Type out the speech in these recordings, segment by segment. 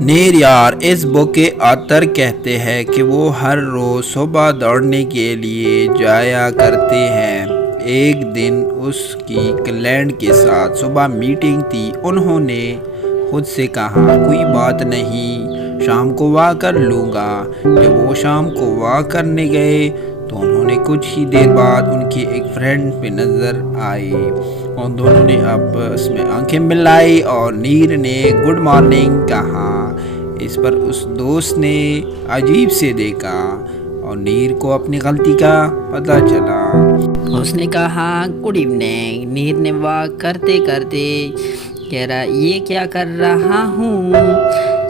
نیر یار اس بک کے آتھر کہتے ہیں کہ وہ ہر روز صبح دوڑنے کے لیے جایا کرتے ہیں۔ ایک دن اس کی کلائنٹ کے ساتھ صبح میٹنگ تھی۔ انہوں نے خود سے کہا کوئی بات نہیں، شام کو واک کر لوں گا۔ جب وہ شام کو واک کرنے گئے تو انہوں نے کچھ ہی دیر بعد ان کی ایک فرینڈ پہ نظر آئی۔ ان دونوں نے آپس میں آنکھیں ملائی اور نیر نے گڈ مارننگ کہا۔ اس پر اس دوست نے عجیب سے دیکھا اور نیر کو اپنی غلطی کا پتہ چلا۔ اس نے کہا گڈ ایوننگ۔ نیر نے واک کرتے کرتے کہہ رہا یہ کیا کر رہا ہوں،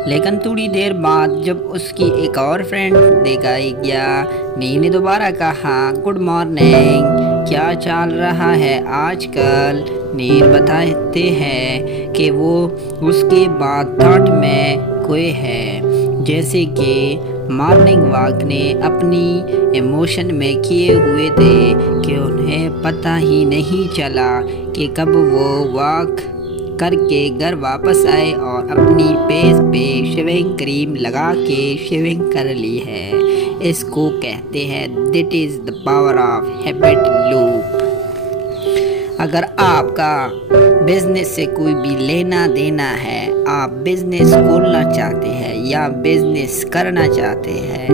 لیکن تھوڑی دیر بعد جب اس کی ایک اور فرینڈ دیکھائی گیا، نیر نے دوبارہ کہا گڈ مارننگ، کیا چل رہا ہے آج کل۔ نیر بتاتے ہیں کہ وہ اس کے بعد تھاٹ میں کوئی ہے، جیسے کہ مارننگ واک نے اپنی ایموشن میں کیے ہوئے تھے کہ انہیں پتہ ہی نہیں چلا کہ کب وہ واک کر کے گھر واپس آئے اور اپنی فیس پہ شیونگ کریم لگا کے شیونگ کر لی ہے۔ اس کو کہتے ہیں that is the power of habit loop. اگر آپ کا بزنس سے کوئی بھی لینا دینا ہے، آپ بزنس کھولنا چاہتے ہیں یا بزنس کرنا چاہتے ہیں،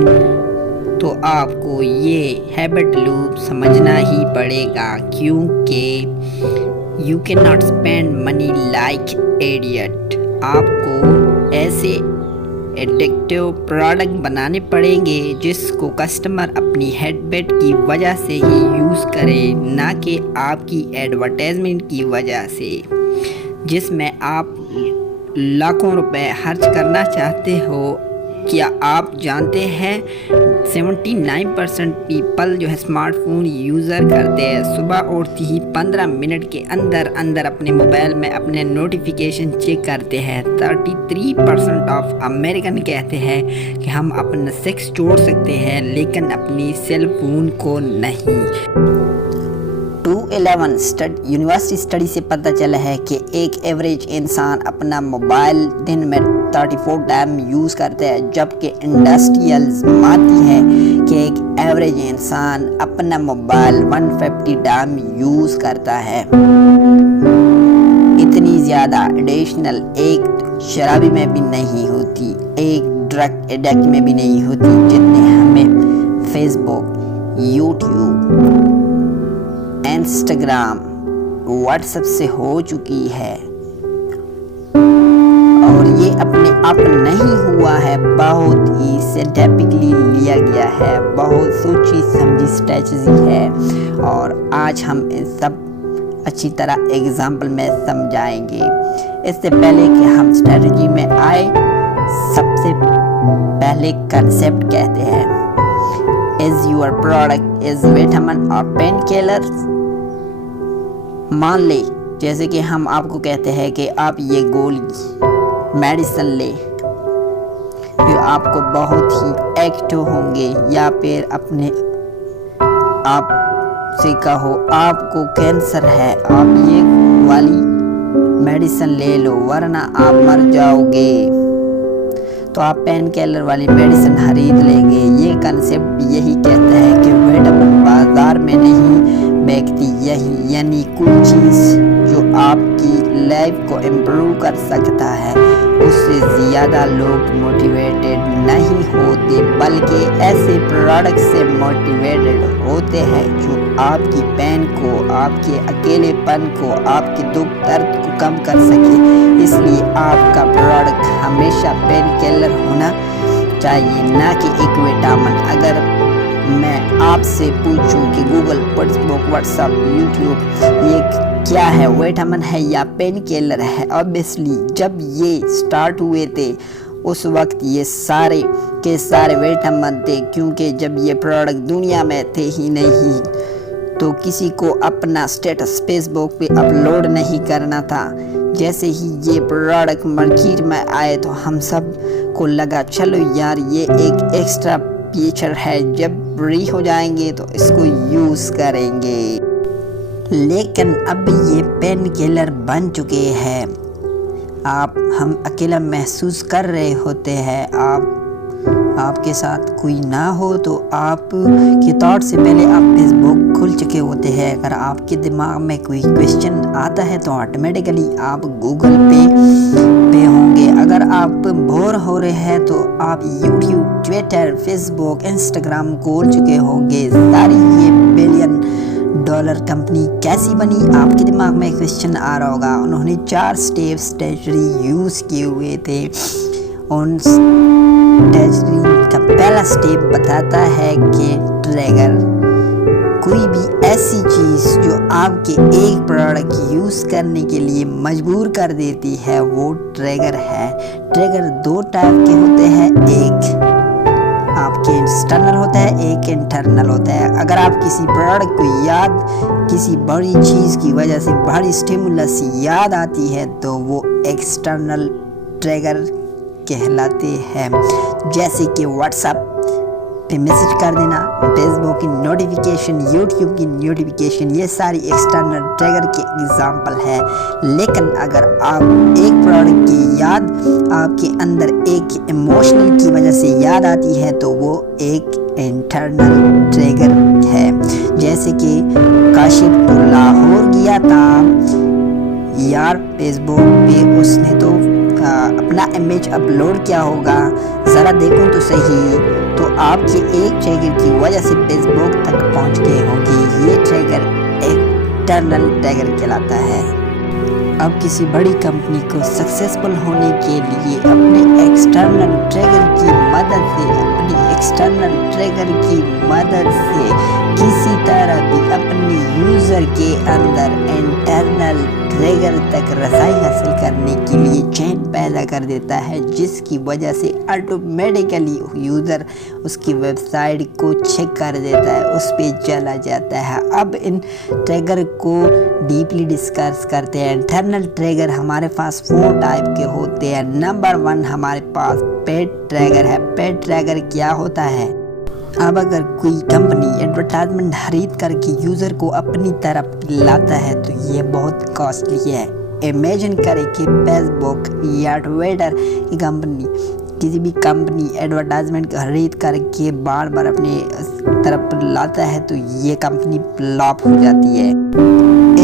تو آپ کو یہ ہیبٹ لوپ سمجھنا ہی پڑے گا، کیونکہ you can not spend money like idiot. آپ کو ایسے ایڈکٹیو پروڈکٹ بنانے پڑیں گے جس کو کسٹمر اپنی ہیبٹ کی وجہ سے ہی یوز کرے، نہ کہ آپ کی ایڈورٹائزمنٹ کی وجہ سے، جس میں آپ لاکھوں روپے خرچ کرنا چاہتے ہو۔ کیا آپ جانتے ہیں 79% پیپل جو ہے اسمارٹ فون یوزر کرتے ہیں، صبح اٹھتی ہی 15 منٹ کے اندر اپنے موبائل میں اپنے نوٹیفیکیشن چیک کرتے ہیں۔ 33% آف امریکن کہتے ہیں کہ ہم اپنا سیکس چھوڑ سکتے ہیں لیکن اپنی سیل فون کو نہیں۔ 211 یونیورسٹی اسٹڈی سے پتہ چلا ہے کہ ایک ایوریج انسان اپنا موبائل دن میں 34 ٹائم یوز کرتا ہے، جبکہ انڈسٹریلز مانتی ہے کہ ایک ایوریج انسان اپنا موبائل 150 ٹائم یوز کرتا ہے۔ اتنی زیادہ ایڈیشنل ایک شرابی میں بھی نہیں ہوتی، ایک ڈرگ ایڈکٹ میں بھی نہیں ہوتی، جتنے ہمیں فیس بک، یوٹیوب، انسٹاگرام، واٹس ایپ سے ہو چکی ہے۔ اور یہ اپنے آپ نہیں ہوا ہے، بہت ہی سائنٹیفکلی لیا گیا ہے، بہت سوچی سمجھی اسٹریٹجی ہے، اور آج ہم ان سب اچھی طرح ایگزامپل میں سمجھائیں گے۔ اس سے پہلے کہ ہم اسٹریٹجی میں آئے، سب سے پہلے کنسیپٹ کہتے ہیں is your product is vitamin or painkillers۔ مان لے جیسے کہ ہم آپ کو کہتے ہیں کہ آپ یہ گولی میڈیسن لے، جو آپ کو بہت ہی ایکٹیو ہوں گے، یا پھر اپنے آپ سے کہو آپ کو کینسر ہے، آپ یہ والی میڈیسن لے لو ورنہ آپ مر جاؤ گے، تو آپ پین کیلر والی میڈیسن خرید لیں گے۔ یہ کنسیپٹ یہی کہتا ہے کہ وٹامن بازار میں نہیں بیکتی، یعنی کوئی چیز جو آپ کی لائف کو امپروو کر سکتا ہے، اس سے زیادہ لوگ موٹیویٹڈ نہیں ہوتے، بلکہ ایسے پروڈکٹ سے موٹیویٹڈ ہوتے ہیں جو آپ کی پین کو، آپ کے اکیلے پن کو، آپ کے دکھ درد کو کم کر سکے۔ اس لیے آپ کا پروڈکٹ ہمیشہ پین کیلر ہونا چاہیے، نہ کہ ایک وٹامن۔ اگر میں آپ سے پوچھوں کہ گوگل، فیس بک، واٹس ایپ، یوٹیوب یہ کیا ہے، وٹامن ہے یا پین کیلر ہے؟ اوبیسلی جب یہ سٹارٹ ہوئے تھے اس وقت یہ سارے کے سارے وٹامن تھے، کیونکہ جب یہ پروڈکٹ دنیا میں تھے ہی نہیں تو کسی کو اپنا سٹیٹس فیس بک پہ اپلوڈ نہیں کرنا تھا۔ جیسے ہی یہ پروڈکٹ مارکیٹ میں آئے تو ہم سب کو لگا چلو یار یہ ایک ایکسٹرا فیچر ہے، جب فری ہو جائیں گے تو اس کو یوز کریں گے، لیکن اب یہ پین کیلر بن چکے ہیں۔ ہم اکیلا محسوس کر رہے ہوتے ہیں، آپ کے ساتھ کوئی نہ ہو تو آپ کے تھاٹ سے پہلے آپ فیس بک کھل چکے ہوتے ہیں۔ اگر آپ کے دماغ میں کوئی کویسچن آتا ہے تو آٹومیٹیکلی آپ گوگل پہ ہوں گے۔ اگر آپ بور ہو رہے ہیں تو آپ یوٹیوب، ٹویٹر، فیس بک، انسٹاگرام کھول چکے ہوں گے۔ ساری یہ بلین ڈالر کمپنی کیسی بنی؟ آپ کے دماغ میں کویسچن آ رہا ہوگا۔ انہوں نے 4 سٹیپس اسٹریٹجی یوز کیے ہوئے تھے۔ ان اسٹریٹجی کا پہلا سٹیپ بتاتا ہے کہ ٹریگر کوئی بھی ایسی چیز جو آپ کے ایک پروڈکٹ یوز کرنے کے لیے مجبور کر دیتی ہے وہ ٹریگر ہے۔ ٹریگر 2 ٹائپ کے ہوتے ہیں، ایک آپ کے ایکسٹرنل ہوتا ہے، ایک انٹرنل ہوتا ہے۔ اگر آپ کسی پروڈکٹ کو کسی بڑی چیز کی وجہ سے بڑی اسٹیمولس یاد آتی ہے تو وہ ایکسٹرنل ٹریگر کہلاتے ہیں، جیسے کہ واٹس ایپ پہ میسج کر دینا، فیس بک کی نوٹیفیکیشن، یوٹیوب کی نوٹیفیکیشن، یہ ساری ایکسٹرنل ٹریگر کے اگزامپل ہے۔ لیکن اگر آپ ایک پروڈکٹ کی یاد آپ کے اندر ایک ایموشنل کی وجہ سے یاد آتی ہے تو وہ ایک انٹرنل ٹریگر ہے، جیسے کہ کاشف تو لاہور گیا تھا یار، فیس بک پہ اس نے تو اپنا امیج اپلوڈ کیا ہوگا، ذرا دیکھو تو صحیح، تو آپ کے ایک ٹریگر کی وجہ سے فیس بک تک پہنچ گئے ہوں گے۔ یہ ٹریگر ایکسٹرنل ٹریگر کہلاتا ہے۔ اب کسی بڑی کمپنی کو سکسیسفل ہونے کے لیے اپنے ایکسٹرنل ٹریگر کی مدد سے کسی طرح بھی اپنے یوزر کے اندر انٹرنل ٹریگر تک رسائی حاصل کرنے کے لیے چین پیدا کر دیتا ہے، جس کی وجہ سے آٹومیٹیکلی یوزر اس کی ویب سائٹ کو چیک کر دیتا ہے، اس پہ چلا جاتا ہے۔ اب ان ٹریگر کو ڈیپلی ڈسکس کرتے ہیں۔ انٹرنل ٹریگر ہمارے پاس 4 ٹائپ کے ہوتے ہیں۔ نمبر 1 ہمارے پاس پیڈ ٹریگر ہے۔ پیڈ ٹریگر کیا ہوتا ہے؟ اب اگر کوئی کمپنی ایڈورٹائزمنٹ خرید کر کے یوزر کو اپنی طرف لاتا ہے تو یہ بہت کاسٹلی ہے۔ امیجن کریں کہ فیس بک یا ٹویٹر کی کسی بھی کمپنی ایڈورٹائزمنٹ خرید کر کے بار بار اپنے طرف لاتا ہے تو یہ کمپنی فلاپ ہو جاتی ہے۔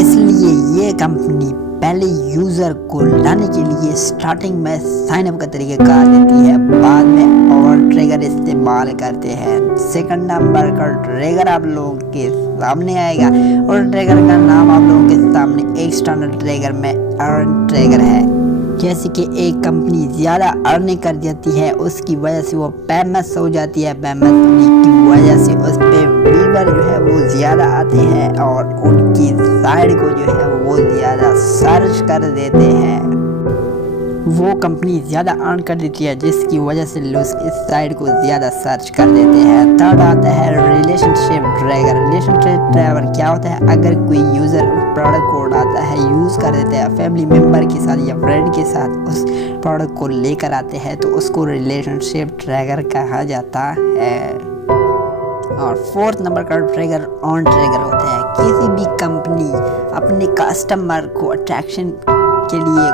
اس لیے یہ کمپنی پہلے یوزر کو لانے کے لیے سٹارٹنگ میں سائن اپ کا طریقہ کار دیتی ہے، بعد میں اور ٹریگر استعمال کرتے ہیں۔ سیکنڈ نمبر کا ٹریگر آپ لوگوں کے سامنے آئے گا اور ٹریگر کا نام آپ لوگوں کے سامنے ایکسٹرنل ٹریگر میں ارن ٹریگر ہے۔ جیسے کہ ایک کمپنی زیادہ ارننگ کر جاتی ہے، اس کی وجہ سے وہ فیمس ہو جاتی ہے، فیمس ہونے کی وجہ سے اس پہ ویور جو ہے وہ زیادہ آتے ہیں اور ان کی سائٹ کو جو ہے وہ زیادہ سرچ کر دیتے ہیں۔ وہ کمپنی زیادہ ارن کر دیتی ہے جس کی وجہ سے لوگ اس سائٹ کو زیادہ سرچ کر دیتے ہیں۔ تھرڈ آتا ہے ریلیشن شپ ٹریگر۔ ریلیشن شپ ٹریگر کیا ہوتا ہے؟ اگر کوئی یوزر پروڈکٹ کو اٹھاتا ہے، یوز کر دیتا ہے، فیملی ممبر کے ساتھ یا فرینڈ کے ساتھ اس پروڈکٹ کو لے کر آتے ہیں تو اس کو ریلیشن شپ ٹریگر کہا جاتا ہے۔ اور 4 نمبر کا ٹریگر آن ٹریگر ہوتا ہے۔ کسی بھی کمپنی اپنے کسٹمر کو اٹریکشن کے لیے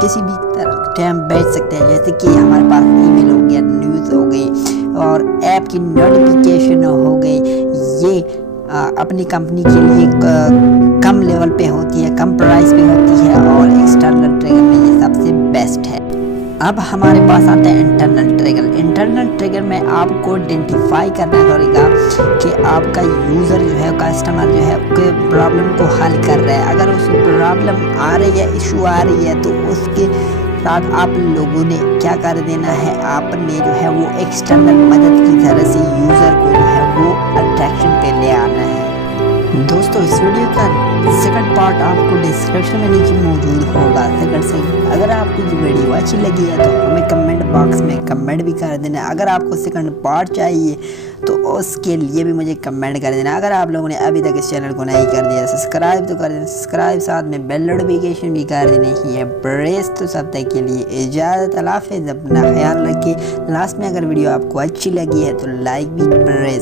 کسی بھی طرح ٹائم بیچ سکتے ہیں، جیسے کہ ہمارے پاس ای میل ہو گیا، نیوز ہو گئی اور ایپ کی نوٹیفیکیشن ہو گئی، یہ اپنی کمپنی کے لیے کم لیول پہ ہوتی ہے، کم پرائس پہ ہوتی ہے اور ایکسٹرنل ٹریگر میں یہ سب سے بیسٹ ہے۔ اب ہمارے پاس آتا ہے انٹرنل ٹریگر۔ انٹرنل ٹریگر میں آپ کو آئیڈینٹیفائی کرنا پڑے گا کہ آپ کا یوزر جو ہے، کسٹمر جو ہے کوئی پرابلم کو حل کر رہا ہے۔ اگر اس کو پرابلم آ رہی ہے، ایشو آ رہی ہے تو اس کے ساتھ آپ لوگوں نے کیا کر دینا ہے، آپ نے جو ہے وہ ایکسٹرنل مدد کی طرح سے یوزر کو جو ہے وہ اٹریکشن پہ لے آنا ہے۔ دوستو اس ویڈیو کا سیکنڈ پارٹ آپ کو ڈسکرپشن میں نیچے موجود ہوگا۔ اگر آپ کو یہ ویڈیو اچھی لگی ہے تو ہمیں کمنٹ باکس میں کمنٹ بھی کر دینا۔ اگر آپ کو سیکنڈ پارٹ چاہیے تو اس کے لیے بھی مجھے کمنٹ کر دینا۔ اگر آپ لوگوں نے ابھی تک اس چینل کو نہیں کر دیا سبسکرائب تو کر دینا، سبسکرائب ساتھ میں بیل نوٹیفیکیشن بھی کر دینا ہے پریس۔ تو سب تک کے لیے اجازت، اللہ حافظ، اپنا خیال رکھیے۔ لاسٹ میں اگر ویڈیو آپ کو اچھی لگی ہے تو لائک بھی پریس